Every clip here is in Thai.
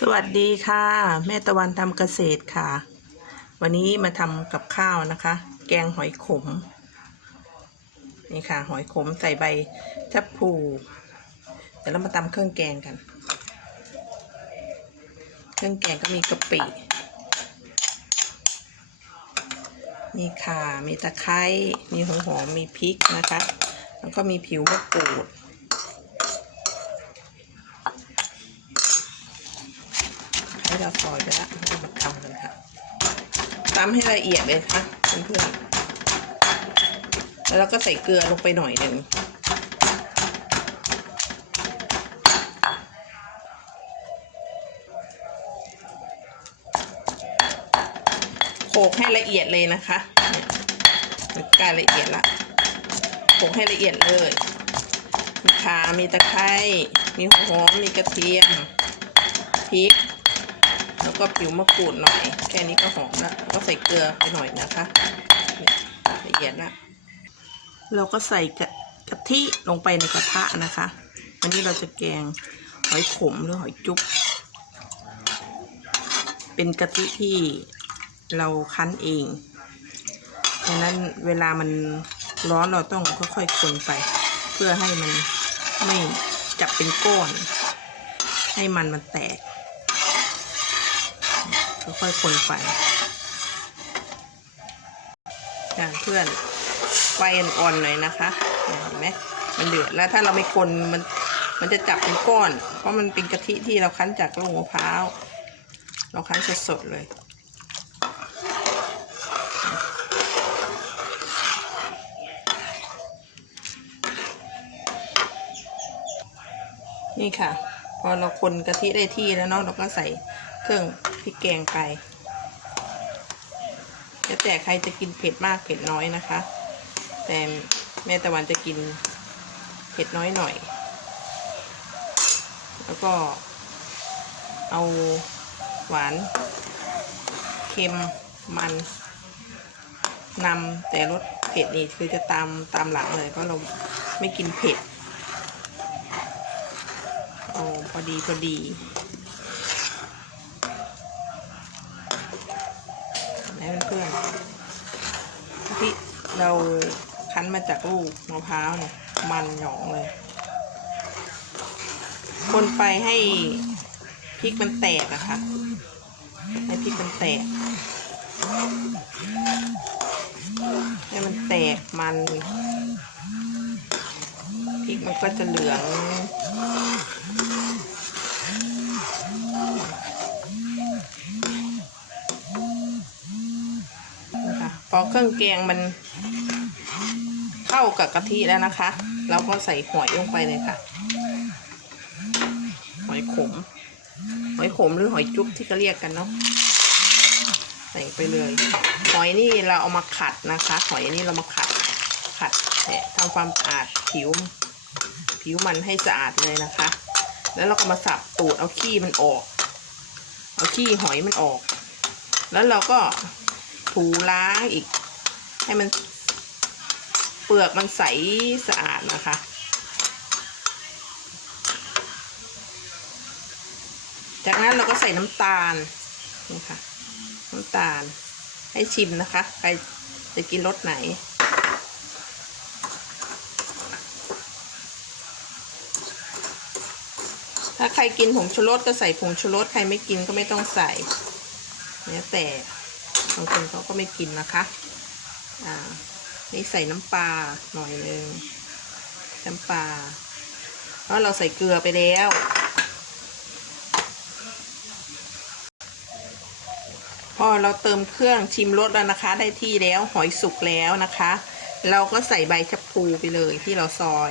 สวัสดีค่ะ แม่ตะวันทำเกษตรค่ะ วันนี้มาทำกับข้าวนะคะ แกงหอยขม นี่ค่ะ หอยขมใส่ใบทับพลูเดี๋ยวเรามาตำเครื่องแกงกัน เครื่องแกงก็มีกะปิ มีข่ามีตะไคร้มีหัวหอมมีพริกนะคะ แล้วก็มีผิวมะกรูด ให้ เราซอยไปแล้วเรามาทำกันค่ะตำให้ละเอียดเลยค่ะเพื่อนๆแล้วเราก็ใส่เกลือลงไปหน่อยหนึ่งโขลกให้ละเอียดเลยนะคะกลายละเอียดละโขลกให้ละเอียดเลยมีข่ามีตะไคร้มีหอม มีกระเทียมพริก แล้วก็ผิวมะกรูดหน่อย แค่นี้ก็หอมแล้วแล้วก็ใส่เกลือไปหน่อยนะคะเนี่ยละเอียดละเราก็ใส่กะกะทิลงไปในกระทะนะคะอันนี้เราจะแกงหอยขมหรือหอยจุ๊บเป็นกะทิที่เราคั้นเองดังนั้นเวลามันร้อนเราต้องค่อยๆคนไป เพื่อให้มันไม่จับเป็นก้อน ให้มันมันแตก ค่อยๆคนไฟนะเพื่อนไฟอ่อนๆหน่อยนะคะเห็นไหมมันเดือดแล้วถ้าเราไม่คนมันมันจะจับเป็นก้อน เพราะมันเป็นกะทิที่เราคั้นจากลูกมะพร้าวเราคั้นสดๆเลยนี่ค่ะ อเราคนกะทิได้ที่แล้วเนาะเราก็ใส่เครื่องพริกแกงไปแล้วแต่ใครจะกินเผ็ดมากเผ็ดน้อยนะคะ แต่แม่ตะวันจะกินเผ็ดน้อยหน่อย แล้วก็เอาหวาน เค็มมันนำแต่รสเผ็ดนี่คือจะตามตามหลังเลยเพราะเราไม่กินเผ็ด โอ้พอดีพอดีนะเพื่อนๆที่เราคั้นมาจากลูกมะพร้าวเนี่ย มันหยองเลย คนไปให้พริกมันแตกอะค่ะให้พริกมันแตก ให้มันแตกมันพริกมันก็จะเหลือง นะคะ พอเครื่องแกงมันเข้ากับกะทิแล้วนะคะ เราก็ใส่หอยลงไปเลยค่ะ หอยขม หอยขมหรือหอยจุ๊บที่เขาเรียกกันเนาะ ใส่ไปเลย หอยนี่เราเอามาขัดนะคะ หอยนี่เรามาขัด ขัดเนี่ยทำความสะอาดผิว ผิวมันให้สะอาดเลยนะคะ แล้วเราก็มาสับตูดเอาขี้มันออก เอาขี้หอยมันออก แล้วเราก็ ถูล้างอีก ให้มันเปลือกมันใสสะอาดนะคะ จากนั้นเราก็ใส่น้ำตาลนี่ค่ะน้ำตาลให้ชิมนะคะ ใครจะกินรสไหน ถ้าใครกินผงชูรสก็ใส่ผงชูรส ใครไม่กินก็ไม่ต้องใส่ แล้วแต่ บางคนเขาก็ไม่กินนะคะ อ่า นี่ใส่น้ำปลาหน่อยนึงน้ำปลาเพราะเราใส่เกลือไปแล้วพอเราเติมเครื่องชิมรสแล้วนะคะ ได้ที่แล้วหอยสุกแล้วนะคะ เราก็ใส่ใบชะพลูไปเลยที่เราซอย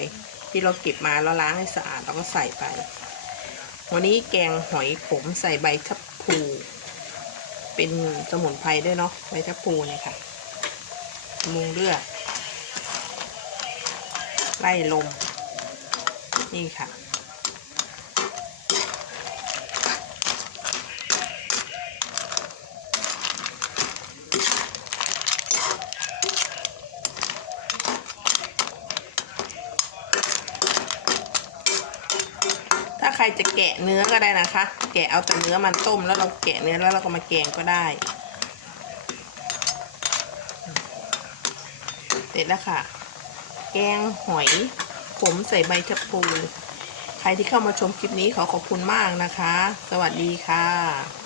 ที่เราเก็บมาแล้วล้างให้สะอาดเราก็ใส่ไป วันนี้แกงหอยขมใส่ใบชะพลู เป็นสมุนไพรด้วยเนาะใบชะพูเนี่ยค่ะ มุงเลือดไล่ลม นี่ค่ะ รจะแกะเนื้อก็ได้นะคะ แกะเอาแต่เนื้อมันต้มแล้วเราแกะเนื้อแล้วเราก็มาแกงก็ได้ เสร็จแล้วค่ะ แกงหอยผมใส่ใบชะพู ใครที่เข้ามาชมคลิปนี้ขอขอบคุณมากนะคะ สวัสดีค่ะ